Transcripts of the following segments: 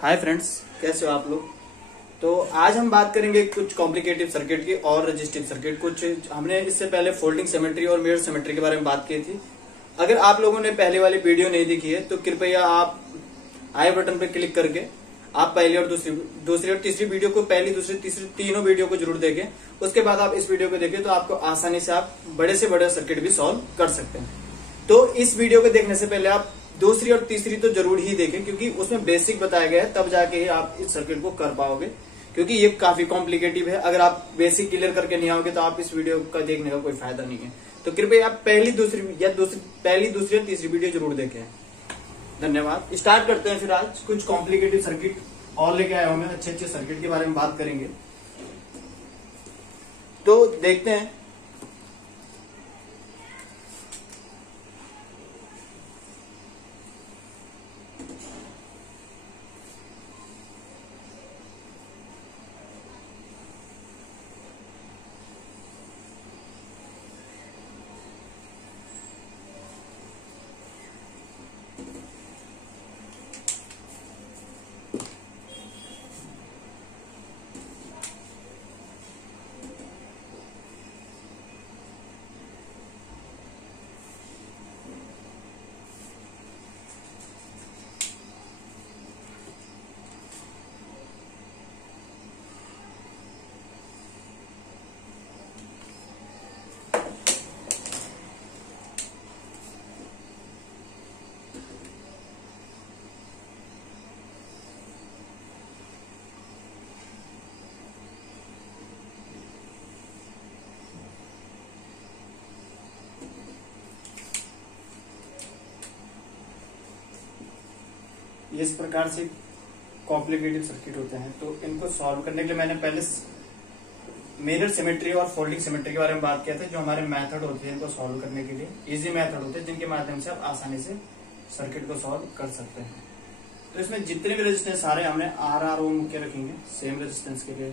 Hi friends, कैसे हो आप लोग। तो आज हम बात करेंगे कुछ कॉम्प्लिकेटिव सर्किट की और रजिस्टिव सर्किट। कुछ हमने इससे पहले फोल्डिंग सिमेट्री और मिरर सिमेट्री के बारे में बात की थी। अगर आप लोगों ने पहले वाली वीडियो नहीं देखी है तो कृपया आप आई बटन पर क्लिक करके आप पहली और दूसरी और तीसरी वीडियो को, पहली दूसरी तीसरी तीनों वीडियो को जरूर देखें। उसके बाद आप इस वीडियो को देखें तो आपको आसानी से आप बड़े से बड़े सर्किट भी सॉल्व कर सकते हैं। तो इस वीडियो को देखने से पहले आप दूसरी और तीसरी तो जरूर ही देखें, क्योंकि उसमें बेसिक बताया गया है, तब जाके ही आप इस सर्किट को कर पाओगे, क्योंकि ये काफी कॉम्प्लिकेटिव है। अगर आप बेसिक क्लियर करके नहीं आओगे तो आप इस वीडियो का देखने का कोई फायदा नहीं है। तो कृपया आप पहली दूसरी और तीसरी वीडियो जरूर देखें। धन्यवाद। स्टार्ट करते हैं फिर आज कुछ कॉम्प्लिकेटेड सर्किट और लेके आए होंगे, अच्छे अच्छे सर्किट के बारे में बात करेंगे। तो देखते हैं। इस प्रकार से कॉम्प्लिकेटेड सर्किट होते हैं। तो इनको सॉल्व करने के लिए मैंने पहले मिरर सिमेट्री और फोल्डिंग सिमेट्री के बारे में बात किया था, जो हमारे मेथड होते हैं इनको सॉल्व करने के लिए, इजी मेथड होते हैं जिनके माध्यम से आप आसानी से सर्किट को सॉल्व कर सकते हैं। तो इसमें जितने भी रेजिस्टेंस आ रहे हैं हमने आर ओम के रखेंगे सेम रेजिस्टेंस के लिए।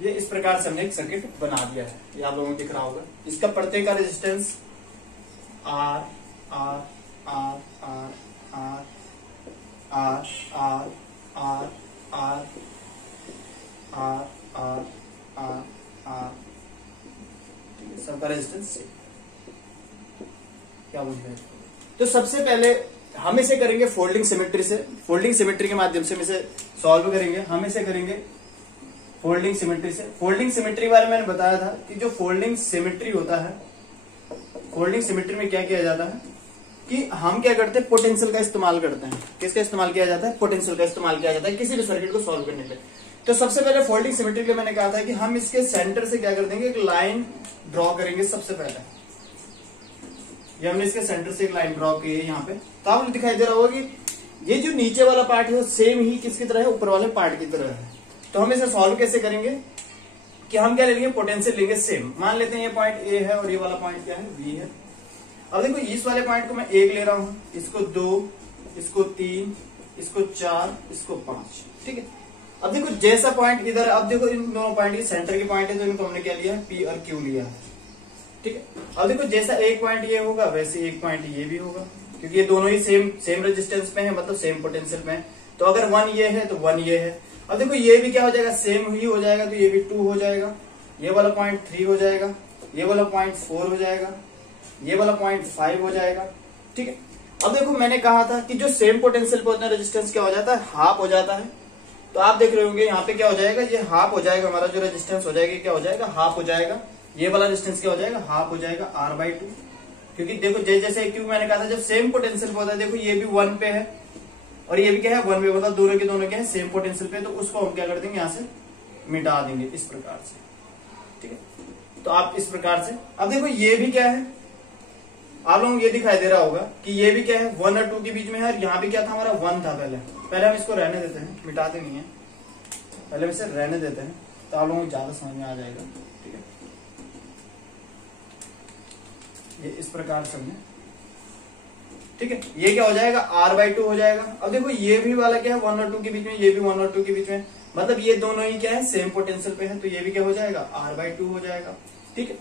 ये इस प्रकार से हमने एक सर्किट बना दिया है, ये आप लोगों को दिख रहा होगा। इसका प्रत्येक का resistance R R R R R R R R R R R R R, ठीक है, सबका रेजिस्टेंस क्या बोलते हैं। तो सबसे पहले हम इसे करेंगे फोल्डिंग सिमेट्री से, फोल्डिंग सिमेट्री के माध्यम से हम इसे सॉल्व करेंगे। हम इसे करेंगे फोल्डिंग सिमेट्री से। फोल्डिंग सिमेट्री के बारे में मैंने बताया था कि जो फोल्डिंग सिमेट्री होता है, फोल्डिंग सिमेट्री में क्या किया जाता है कि हम क्या करते हैं, पोटेंशियल का इस्तेमाल करते हैं। किसका इस्तेमाल किया जाता है? पोटेंशियल का इस्तेमाल किया जाता है किसी भी सर्किट को सॉल्व करने के लिए। तो सबसे पहले फोल्डिंग सिमेट्री के मैंने कहा था कि हम इसके सेंटर से क्या कर देंगे, एक लाइन ड्रॉ करेंगे। सबसे पहले ये हमने इसके सेंटर से एक लाइन ड्रॉ की है यहाँ पे। तो आपको दिखाई दे रहा होगा कि ये जो नीचे वाला पार्ट है वो सेम ही किसकी तरह है, ऊपर वाले पार्ट की तरह है। तो हम इसे सॉल्व कैसे करेंगे कि हम क्या लेंगे, पोटेंशियल लेंगे सेम। मान लेते हैं ये पॉइंट ए है और ये वाला पॉइंट क्या है, बी है। अब देखो इस वाले पॉइंट को मैं 1 ले रहा हूं, इसको 2, इसको 3, इसको 4, इसको 5, ठीक है। अब देखो जैसा पॉइंट इधर, अब देखो इन दोनों पॉइंट ये सेंटर के पॉइंट है, तो इनको हमने क्या लिया, पी और क्यू लिया, ठीक है। अब देखो जैसा एक पॉइंट ये होगा वैसे एक पॉइंट ये भी होगा, क्योंकि ये दोनों ही सेम रेजिस्टेंस पे है, मतलब सेम पोटेंशियल पे है। तो अगर 1 ये है तो 1 ये है। अब देखो ये भी क्या हो जाएगा, सेम ही हो जाएगा, तो ये भी 2 हो जाएगा। ये वाला पॉइंट 3 हो जाएगा, ये वाला पॉइंट 4 हो जाएगा, ये वाला पॉइंट 5 हो जाएगा, ठीक है। अब देखो मैंने कहा था कि जो सेम पोटेंशियल पे होता है रेजिस्टेंस क्या हो जाता है, हाफ हो जाता है। तो आप देख रहे होंगे यहाँ पे क्या हो जाएगा, ये हाफ हो जाएगा, हमारा जो रेजिस्टेंस हो जाएगा क्या हो जाएगा, हाफ हो जाएगा। ये वाला रेजिस्टेंस क्या हो जाएगा, हाफ हो जाएगा R/2। क्योंकि देखो जैसे क्यों मैंने कहा था, जब सेम पोटेंशियल पे होता है, देखो ये भी 1 पे है और ये भी क्या है 1 पे, मतलब दोनों के दोनों क्या है, सेम पोटेंशियल पे। तो उसको हम क्या कर देंगे, यहाँ से मिटा देंगे इस प्रकार से, ठीक है। तो आप इस प्रकार से, अब देखो ये भी क्या है, आप लोगों को ये दिखाई दे रहा होगा कि ये भी क्या है 1 और 2 के बीच में है, और यहाँ भी क्या था हमारा 1 था पहले हम इसको रहने देते हैं, मिटाते नहीं है, पहले हम इसे रहने देते हैं, तो आप लोगों को ज्यादा समझ में आ जाएगा, ठीक है। ये इस प्रकार से हमने, ठीक है। ये क्या हो जाएगा, R/2 हो जाएगा। अब देखो ये भी वाला क्या है 1 और 2 के बीच में, ये भी 1 और 2 के बीच में, मतलब ये दोनों ही क्या है, सेम पोटेंशियल पे है, तो ये भी क्या हो जाएगा, R/2 हो जाएगा। ठीक है,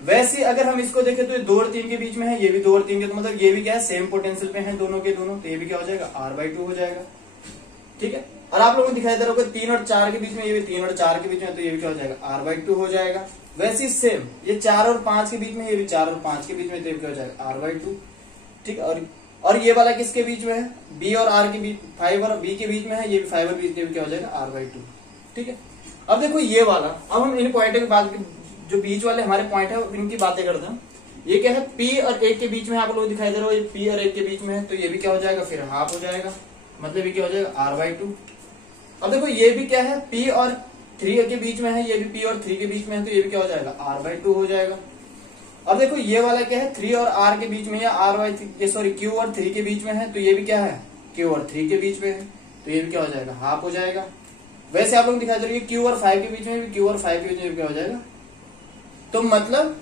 वैसे अगर हम इसको देखें तो ये 2 और 3 के बीच में है, ये भी 2 और 3 के, तो मतलब ये भी क्या है, सेम पोटेंशियल पे है दोनों के दोनों, तो ये भी क्या हो जाएगा, R/2 हो जाएगा। ठीक है, और आप लोगों को दिखाई दे रहा होगा 3 और 4 के बीच में, ये भी 3 और 4 के बीच में, तो ये भी क्या हो जाएगा, R/2 हो जाएगा। वैसे सेम ये 4 और 5 के बीच में, ये भी 4 और 5 के बीच में, तो ये क्या हो जाएगा, R/2। ठीक है, और ये वाला किसके बीच में है, B और R के बीच, 5 और B के बीच में है, ये भी 5 और B के बीच, क्या हो जाएगा, R/2। ठीक है, अब देखो ये वाला, अब हम इन पॉइंट के बाद जो बीच वाले हमारे पॉइंट है इनकी बातें करते हैं। ये क्या है, P और 1 के बीच में, आप लोग दिखाई दे रहा हो, ये P और 1 के बीच में है, तो ये भी क्या हो जाएगा, फिर हाफ हो जाएगा, मतलब ये क्या हो जाएगा, R/2। अब देखो ये भी क्या है, P और 3 के बीच में है, ये भी P और 3 के बीच में है, तो ये भी क्या हो जाएगा, R/2 हो जाएगा। अब देखो ये वाला क्या है, 3 और R के बीच में, या Q और 3 के बीच में है, तो ये भी क्या है, Q और 3 के बीच में है, तो ये भी क्या हो जाएगा, हाफ हो जाएगा। वैसे आप लोग दिखा दे रहे हैं Q और 5 के बीच में भी, Q और 5 के बीच में भी क्या हो जाएगा। तो मतलब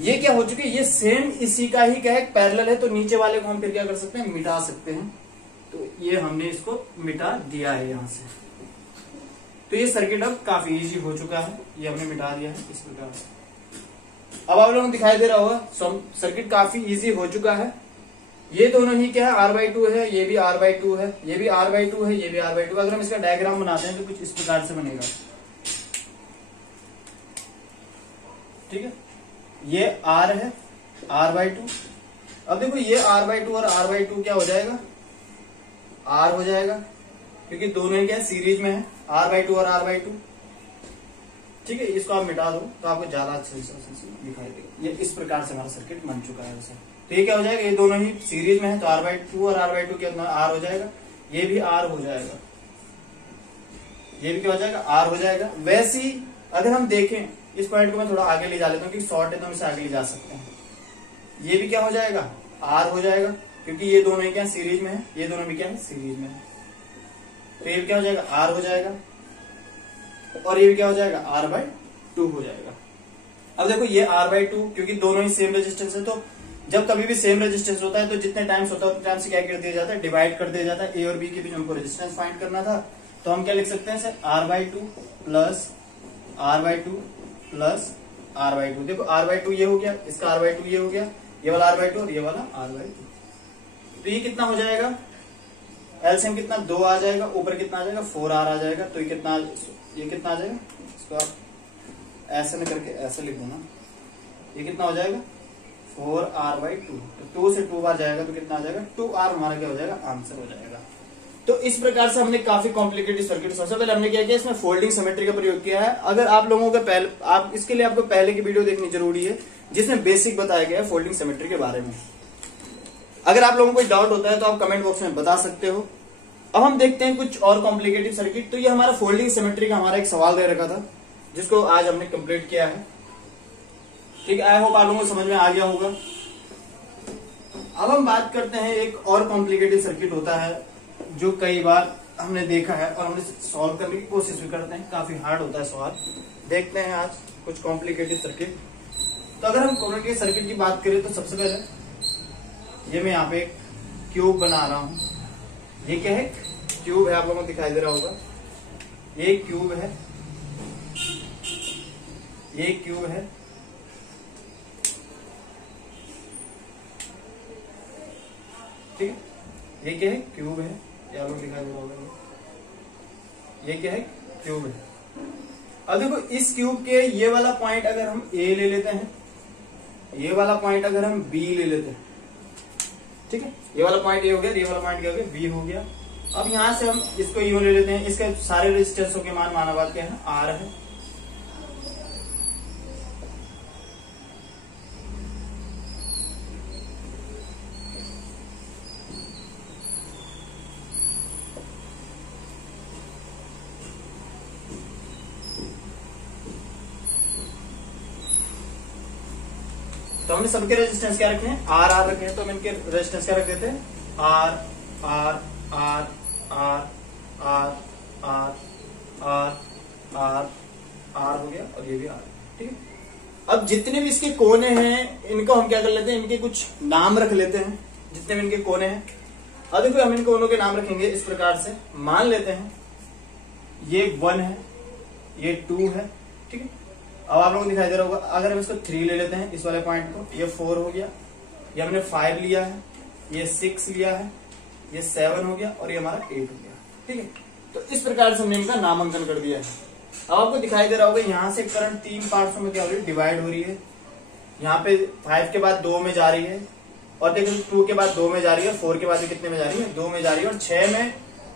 ये क्या हो चुके, ये सेम इसी का ही क्या है, पैरेलल है, तो नीचे वाले को हम फिर क्या कर सकते हैं, मिटा सकते हैं। तो ये हमने इसको मिटा दिया है यहां से, तो ये सर्किट अब काफी इजी हो चुका है, ये हमने मिटा दिया है इस प्रकार से। अब आप लोगों को दिखाई दे रहा होगा सर्किट काफी इजी हो चुका है। ये दोनों ही क्या है, R/2 है, ये भी R/2 है, ये भी R/2 है, ये भी R/2। अगर हम इसका डायग्राम बनाते हैं तो कुछ इस प्रकार से बनेगा। ठीक है, ये R है, R/2। अब देखो ये R/2 और R/2 क्या हो जाएगा, R हो जाएगा, क्योंकि दोनों ही क्या सीरीज में है, R/2 और R/2। ठीक है, इसको आप मिटा दो तो आपको ज्यादा अच्छे से दिखाई देगा। ये इस प्रकार से हमारा सर्किट बन चुका है वैसे। तो ये क्या हो जाएगा, ये दोनों ही सीरीज में है, तो R/2 और R/2 क्या R हो जाएगा, ये भी R हो जाएगा, ये भी क्या हो जाएगा, R हो जाएगा। वैसे ही अगर हम देखें, इस पॉइंट को मैं थोड़ा आगे ले जा लेता हूँ, क्योंकि शॉर्ट है तो हम इसे आगे ले जा सकते हैं। ये भी क्या हो जाएगा, R हो जाएगा, क्योंकि ये दोनों ही क्या सीरीज में है, ये दोनों भी क्या है, सीरीज में है, तो ये भी क्या हो जाएगा, R हो जाएगा। और ये भी क्या हो जाएगा, R/2 हो जाएगा। अब देखो ये R/2, क्योंकि दोनों ही सेम रेजिस्टेंस है, तो जब कभी भी सेम रेजिस्टेंस होता है तो जितने टाइम्स होता है उतने टाइम से क्या कर दिया जाता है, डिवाइड कर दिया जाता है। ए और बी के बीच हमको रेजिस्टेंस फाइंड करना था, तो हम क्या लिख सकते हैं, R/2 plus R/2 plus R/2। देखो R/2 ये हो गया, इसका R/2 ये हो गया, ये वाला R/2 और ये वाला R/2। तो ये कितना हो जाएगा, एलसीएम कितना, 2 आ जाएगा, ऊपर कितना आ जाएगा, 4R आ जाएगा। तो ये कितना आ जाएगा, इसको आप ऐसे में करके ऐसे लिख देना, ये कितना हो जाएगा, 4R/2। तो 2 से 2 बार जाएगा तो कितना आ जाएगा, 2R हमारा क्या हो जाएगा, आंसर हो जाएगा। तो इस प्रकार से हमने काफी कॉम्प्लिकेटेड सर्किट, सबसे पहले हमने क्या किया, इसमें फोल्डिंग सिमेट्री का प्रयोग किया है। अगर आप लोगों के पहले, आप इसके लिए आपको पहले की वीडियो देखनी जरूरी है, जिसमें बेसिक बताया गया है फोल्डिंग सिमेट्री के बारे में। अगर आप लोगों को कोई डाउट होता है तो आप कमेंट बॉक्स में बता सकते हो। अब हम देखते हैं कुछ और कॉम्प्लिकेटेड सर्किट। तो ये हमारा फोल्डिंग सिमेट्री का हमारा एक सवाल दे रखा था, जिसको आज हमने कंप्लीट किया है। ठीक है, आई होप आप लोगों को समझ में आ गया होगा। अब हम बात करते हैं, एक और कॉम्प्लिकेटेड सर्किट होता है जो कई बार हमने देखा है और हमने सॉल्व करने की कोशिश भी करते हैं, काफी हार्ड होता है सवाल। देखते हैं आज कुछ कॉम्प्लिकेटेड सर्किट। तो अगर हम कॉम्प्लिकेटेड सर्किट की बात करें तो सबसे पहले ये मैं यहाँ पे एक क्यूब बना रहा हूं। ये क्या है, क्यूब है, आप लोगों को दिखाई दे रहा होगा, ये क्यूब है, ये क्यूब है। ठीक है, ये क्या है, क्यूब है, ये आप लोग दिखाई दे रहा होगा, ये क्या है, क्यूब है। अब देखो इस क्यूब के ये वाला पॉइंट अगर हम ए ले लेते हैं, ये वाला पॉइंट अगर हम बी ले लेते हैं, ठीक है, ये वाला पॉइंट ए हो गया, ये वाला पॉइंट क्या हो गया, बी हो गया। अब यहां से हम इसको यूं ले लेते हैं, इसके सारे रेजिस्टेंसों के मान माना बात क्या है, आर है। तो हमने सबके रेजिस्टेंस क्या रखे हैं, आर आर रखे हैं, तो हम इनके रेजिस्टेंस क्या रख देते हैं, R R R R R R R R R हो गया, और ये भी आर। ठीक है, अब जितने भी इसके कोने हैं इनको हम क्या कर लेते हैं, इनके कुछ नाम रख लेते हैं, जितने भी इनके कोने हैं। अब देखो हम इन कोनों के नाम रखेंगे इस प्रकार से, मान लेते हैं ये 1 है, ये 2 है, ठीक है। अब आप लोगों को दिखाई दे रहा होगा, अगर हम इसको 3 ले लेते हैं इस वाले पॉइंट को, ये 4 हो गया, ये हमने 5 लिया है, ये 6 लिया है, ये 7 हो गया और ये हमारा 8 हो गया, ठीक है। तो इस प्रकार से हमने इनका नामांकन कर दिया है। अब आपको दिखाई दे रहा होगा यहाँ से करंट 3 पार्ट्स में क्या हो रही है, डिवाइड हो रही है। यहाँ पे 5 के बाद 2 में जा रही है, और देखो 2 के बाद 2 में जा रही है, 4 के बाद कितने में जा रही है, 2 में जा रही है, और 6 में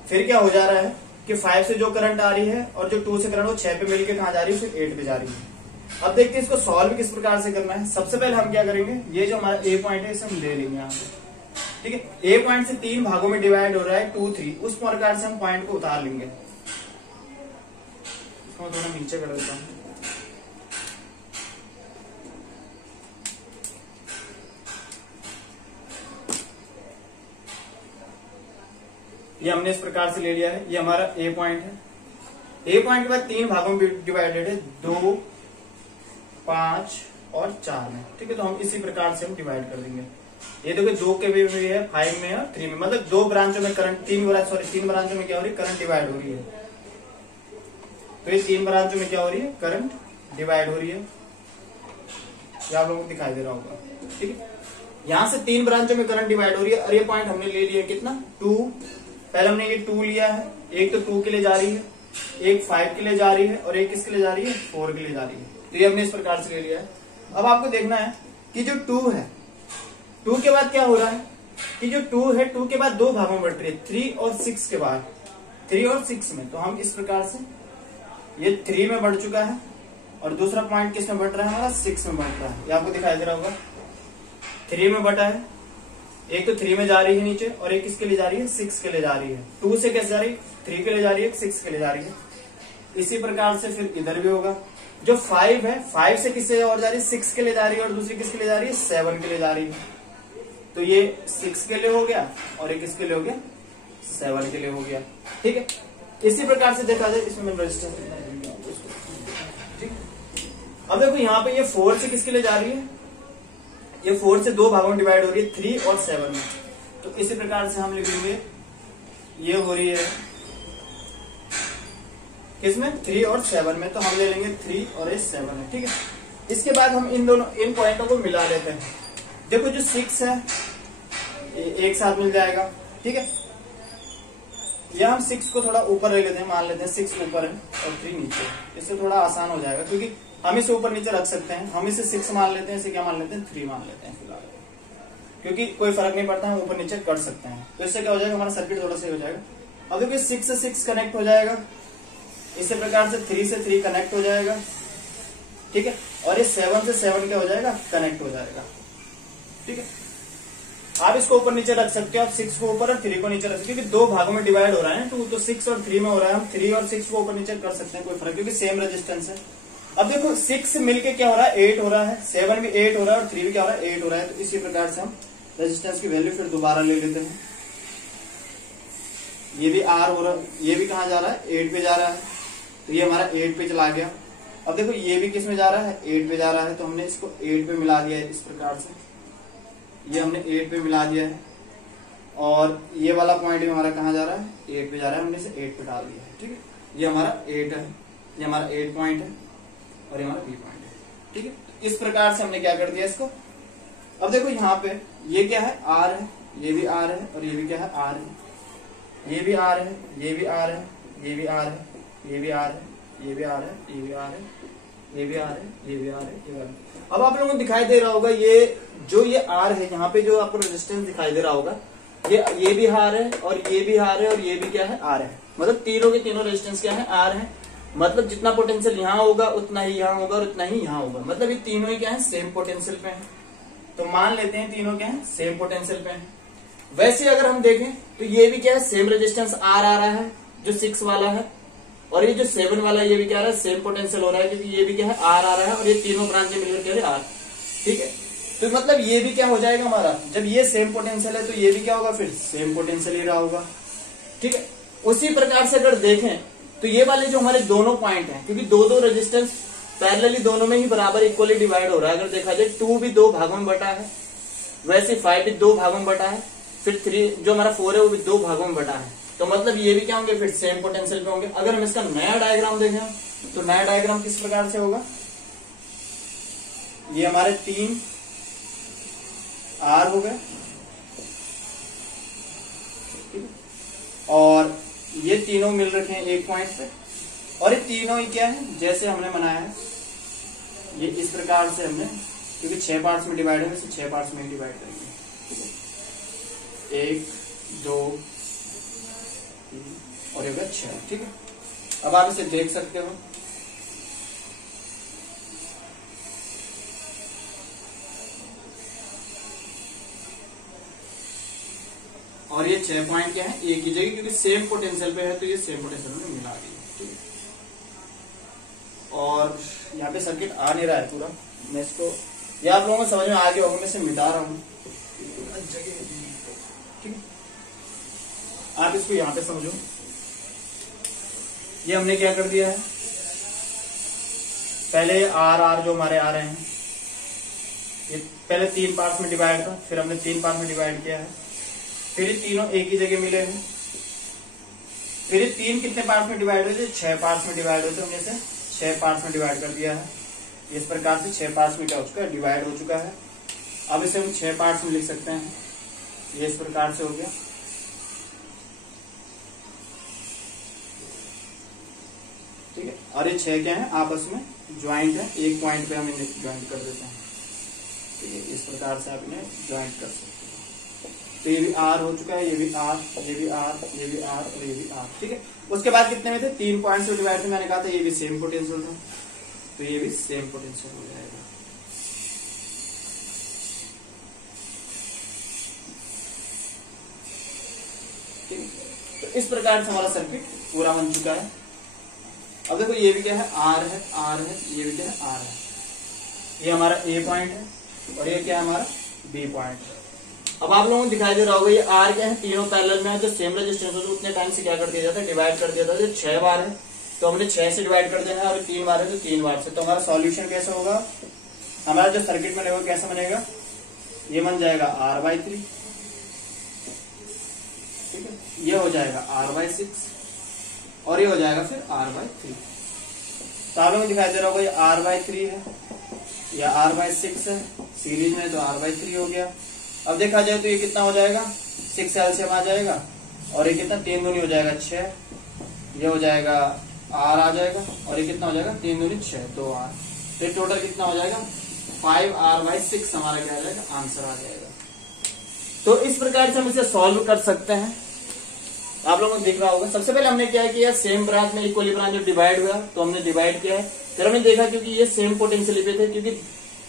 फिर क्या हो जा रहा है कि 5 से जो करंट आ रही है और जो 2 से करंट वो 6 पे मिलकर कहाँ जा रही है, फिर 8 पे जा रही है। अब देखते हैं इसको सॉल्व किस प्रकार से करना है। सबसे पहले हम क्या करेंगे, ये जो हमारा ए पॉइंट है इसे हम ले लेंगे यहाँ पे, ठीक है। ए पॉइंट से 3 भागों में डिवाइड हो रहा है 2, 3, उस प्रकार से हम पॉइंट को उतार लेंगे। इसको थोड़ा नीचे कर देता हूँ। ये हमने इस प्रकार से ले लिया है, ये हमारा ए पॉइंट है। ए पॉइंट के बाद 3 भागों में डिवाइडेड है, 2, 5 और 4 में, ठीक है। तो हम इसी प्रकार से हम डिवाइड कर देंगे। ये देखो 2 के भी है, 5 में और 3 में, मतलब 2 ब्रांचों में करंट, 3 ब्रांचों में क्या हो रही है, करंट डिवाइड हो रही है। तो ये 3 ब्रांचों में क्या हो रही है, करंट डिवाइड हो रही है, ये आप लोगों को दिखाई दे रहा होगा, ठीक है। यहां से 3 ब्रांचों में करंट डिवाइड हो रही है, और ये पॉइंट हमने ले लिया कितना, 2। पहले हमने ये 2 लिया है, एक तो 2 के लिए जा रही है, एक 5 के लिए जा रही है, और एक किसके लिए जा रही है, 4 के लिए जा रही है। तो ये हमने इस प्रकार से ले लिया है। अब आपको देखना है कि जो 2 है, 2 के बाद क्या हो रहा है कि जो 2 है, 2 के बाद 2 भागों में बढ़ रही है, 3 और 6 के बाद, 3 और 6 में। तो हम इस प्रकार से, ये 3 में बढ़ चुका है, और दूसरा पॉइंट किस में बढ़ रहा है, हमारा 6 में बढ़ रहा है। ये आपको दिखाई दे रहा होगा, 3 में बढ़ा है, एक तो 3 में जा रही है नीचे, और एक किसके लिए जा रही है, 6 के लिए जा रही है। 2 से कैसे जा रही है, 3 के लिए जा रही है, 6 के लिए जा रही है। इसी प्रकार से फिर इधर भी होगा, जो 5 है, 5 से किससे और जा रही है, 6 के लिए जा रही है, और दूसरी किसके लिए जा रही है, 7 के लिए जा रही है। तो ये 6 के लिए हो गया, और एक किसके लिए हो गया, 7 के लिए हो गया, ठीक है। इसी प्रकार से देखा जाए, इसमें मैंने रजिस्टेंस कितना है, ठीक। अब देखो यहाँ पे ये 4 से किसके लिए जा रही है, ये 4 से 2 भागों में डिवाइड हो रही है, 3 और 7 में। तो इसी प्रकार से हम लिखेंगे, ये हो रही है किसमें, 3 और 7 में। तो हम ले लेंगे 3 और 7 है, ठीक है। इसके बाद हम इन पॉइंटों को मिला लेते हैं। देखो जो 6 है एक साथ मिल जाएगा, ठीक है। या हम 6 को थोड़ा ऊपर रख लेते हैं, मान लेते हैं 6 ऊपर है और 3 नीचे, इससे थोड़ा आसान हो जाएगा, क्योंकि हम इसे ऊपर नीचे रख सकते हैं। हम इसे 6 मान लेते हैं, इसे क्या मान लेते हैं, 3 मान लेते हैं फिलहाल, क्योंकि कोई फर्क नहीं पड़ता, हम ऊपर नीचे कर सकते हैं। तो इससे क्या हो जाएगा, हमारा सर्किट थोड़ा सही हो जाएगा। अब देखिए 6 से 6 कनेक्ट हो जाएगा, इसी प्रकार से 3 से 3 कनेक्ट हो जाएगा, ठीक है। और ये 7 से 7 क्या हो जाएगा, कनेक्ट हो जाएगा, ठीक है। आप इसको ऊपर नीचे रख सकते हो, आप 6 को ऊपर और 3 को नीचे रख सकते हो, क्योंकि 2 भागों में डिवाइड हो रहा है, 2 तो 6 और 3 में हो रहा है। हम 3 और 6 को ऊपर नीचे कर सकते हैं, कोई फर्क, क्योंकि सेम रेजिस्टेंस है। अब देखो 6 मिलके क्या हो रहा है, 8 हो रहा है, 7 भी 8 हो रहा है, और 3 भी क्या हो रहा है, 8 हो रहा है। तो इसी प्रकार से हम रेजिस्टेंस की वैल्यू फिर दोबारा ले लेते हैं। ये भी R हो रहा है, ये भी कहाँ जा रहा है, 8 पे जा रहा है, तो ये हमारा 8 पे चला गया। अब देखो ये भी किस में जा रहा है, 8 पे जा रहा है, तो हमने इसको 8 पे मिला दिया है इस प्रकार से, ये हमने 8 पे मिला दिया है। और ये वाला पॉइंट भी हमारा कहाँ जा रहा है, 8 पे जा रहा है, हमने इसे 8 पे डाल दिया है, ठीक है। ये हमारा 8 है, ये हमारा 8 पॉइंट है, और ये हमारा B पॉइंट है, ठीक है। इस प्रकार से हमने क्या कर दिया इसको। अब देखो यहाँ पे ये क्या है, R है, ये भी R है, और ये भी क्या है, R है, ये भी R है, ये भी R है, ये भी R है, ये भी R है, ये भी R है, ये भी R है, ये भी R है, ये भी R है, ये भी R है। अब आप लोगों को दिखाई दे रहा होगा, ये जो ये R है, यहाँ पे जो आपको रेजिस्टेंस दिखाई दे रहा होगा, ये भी R है, और ये भी R है, और ये भी क्या है, R है। मतलब तीनों के तीनों रेजिस्टेंस क्या है, R है। मतलब जितना पोटेंशियल यहाँ होगा उतना ही यहाँ होगा, और उतना ही यहाँ होगा। मतलब ये तीनों ही क्या है, सेम पोटेंशियल पे है। तो मान लेते हैं तीनों क्या है, सेम पोटेंशियल पे है। वैसे अगर हम देखें तो ये भी क्या है, सेम रेजिस्टेंस R आ रहा है, जो 6 वाला है, और ये जो 7 वाला है, ये भी क्या आ रहा है, सेम पोटेंशियल हो रहा है, क्योंकि ये भी क्या है, R आ रहा है, और ये तीनों ब्रांचें मिलकर क्या है, R, ठीक है। तो मतलब ये भी क्या हो जाएगा हमारा, जब ये सेम पोटेंशियल है तो ये भी क्या होगा, फिर सेम पोटेंशियल ही रहा होगा, ठीक है। उसी प्रकार से अगर देखें तो ये वाले जो हमारे दोनों पॉइंट हैं, क्योंकि दो रेजिस्टेंस पैरेलली दोनों में ही बराबर इक्वली डिवाइड हो रहा है। अगर देखा जाए 2 भी 2 भागों में बटा है, वैसे 5 भी 2 भागों में बटा है, फिर 3 जो हमारा 4 है वो भी 2 भागों में बटा है। तो मतलब ये भी क्या होंगे, फिर सेम पोटेंशियल पे होंगे। अगर हम इसका नया डायग्राम देखें तो नया डायग्राम किस प्रकार से होगा, ये हमारे 3 R हो गए और ये तीनों मिल रखे हैं एक पॉइंट पे, और ये तीनों ही क्या है, जैसे हमने बनाया है ये इस प्रकार से हमने, क्योंकि 6 पार्ट्स में डिवाइड है, इसे 6 पार्ट्स में डिवाइड करेंगे, ठीक है, 1 2 3 और ये 6, ठीक है। अब आप इसे देख सकते हो, और ये 6 पॉइंट क्या है, एक ही जगह, क्योंकि सेम पोटेंशियल पे है तो ये सेम पोटेंशियल में मिला दी, ठीक है। और यहाँ पे सर्किट आ नहीं रहा है पूरा, मैं इसको, ये आप लोगों को समझ में आ गया होगा, मैं इसे मिटा रहा हूँ, ठीक है। आप इसको यहाँ पे समझो, ये हमने क्या कर दिया है, पहले आर जो हमारे आ रहे हैं, ये पहले 3 पार्ट्स में डिवाइड था, फिर हमने 3 पार्ट में डिवाइड किया है, फिर ये तीनों एक ही जगह मिले हैं, फिर ये 3 कितने पार्ट्स में डिवाइड हुए थे, 6 पार्ट्स में डिवाइड हुए थे, हमने इसे 6 पार्ट्स में डिवाइड कर दिया है। इस प्रकार से 6 पार्ट्स में क्या हो चुका है, डिवाइड हो चुका है। अब इसे हम 6 पार्ट्स में लिख सकते हैं, ये इस प्रकार से हो गया, ठीक है। और ये 6 क्या है, आपस में ज्वाइंट है, एक पॉइंट पे हम इन्हें ज्वाइंट कर देते हैं, ठीक है। इस प्रकार से आप इन्हें ज्वाइंट कर सकते हैं। तो ये भी R हो चुका है, ये भी R, ये भी R, ये भी R और ये भी R, ठीक है। उसके बाद कितने में थे, 3 पॉइंट से डिवाइड थे, मैंने कहा था ये भी सेम पोटेंशियल था, तो ये भी सेम पोटेंशियल हो जाएगा, ठीक है। तो इस प्रकार से हमारा सर्किट पूरा बन चुका है। अब देखो ये भी क्या है, R है, R है, ये भी क्या है, R है, ये हमारा A पॉइंट है और ये क्या है हमारा B पॉइंट है। अब आप लोगों को दिखाई दे रहा होगा ये R क्या है, तीनों पैरेलल में है, जो सेम रेजिस्टेंस होता है उतने टाइम से क्या कर दिया जाता है, डिवाइड कर दिया जाता है। 6 बार है तो हमने 6 से डिवाइड कर देना है, और 3 बार है तो 3 बार से। तो हमारा सॉल्यूशन कैसा होगा, हमारा जो सर्किट बनेगा कैसा बनेगा, ये बन जाएगा R/3, ठीक है, ये हो जाएगा R/6 और ये हो जाएगा फिर R/3। तो आप लोगों को दिखाई दे रहा होगा ये R/3 है या R/6 है, सीरीज में तो R/3 हो गया। अब देखा जाए तो ये कितना हो जाएगा, 6 एलसीएम आ जाएगा, और ये कितना 3 दूनी हो जाएगा 6, ये हो जाएगा R आ जाएगा, और ये कितना हो जाएगा 3 दूनी 6, 2R, फिर टोटल कितना हो जाएगा 5R/6 हमारा क्या आ जाएगा, आंसर आ जाएगा। तो इस प्रकार से हम इसे सॉल्व कर सकते हैं। आप लोगों को दिख रहा होगा, सबसे पहले हमने क्या किया, सेम ब्रांच में इक्वली ब्रांच जब डिवाइड हुआ तो हमने डिवाइड किया है, फिर हमने देखा क्योंकि ये सेम पोटेंशियल पे थे, क्योंकि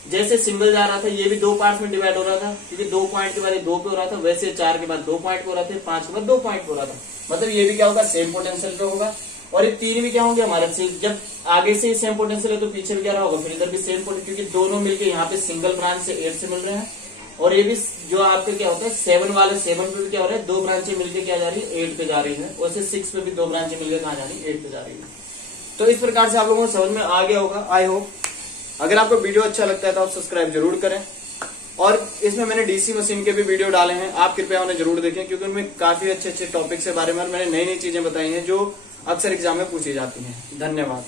जैसे सिंगल जा रहा था ये भी 2 पार्ट्स में डिवाइड हो रहा था, क्योंकि 2 पॉइंट के बाद 2 पे हो रहा था, वैसे 4 के बाद 2 पॉइंट पे हो रहा था, 5 के बाद 2 पॉइंट पे हो रहा था, मतलब ये भी क्या होगा, सेम पोटेंशियल पे होगा। और ये 3 भी क्या होंगे हमारे, जब आगे से सेम पोटेंशियल है तो पीछे भी क्या रहा होगा, फिर इधर भी सेम पोटेंशियल, क्योंकि दोनों मिलकर यहाँ पे सिंगल ब्रांच से 8 से मिल रहे हैं, और ये भी जो आपके क्या होता है 7 वाले 7 पे भी क्या हो रहा है, 2 ब्रांचें मिलकर क्या जा रही है, 8 पे जा रही है, वैसे 6 पे भी 2 ब्रांचें मिलकर कहाँ जा रही है, 8 पे जा रही है। तो इस प्रकार से आप लोगों को समझ में आ गया होगा, आई होप। अगर आपको वीडियो अच्छा लगता है तो आप सब्सक्राइब जरूर करें, और इसमें मैंने डीसी मशीन के भी वीडियो डाले हैं, आप कृपया उन्हें जरूर देखें, क्योंकि उनमें काफी अच्छे अच्छे टॉपिक के बारे में मैंने नई नई चीजें बताई हैं जो अक्सर एग्जाम में पूछी जाती हैं। धन्यवाद।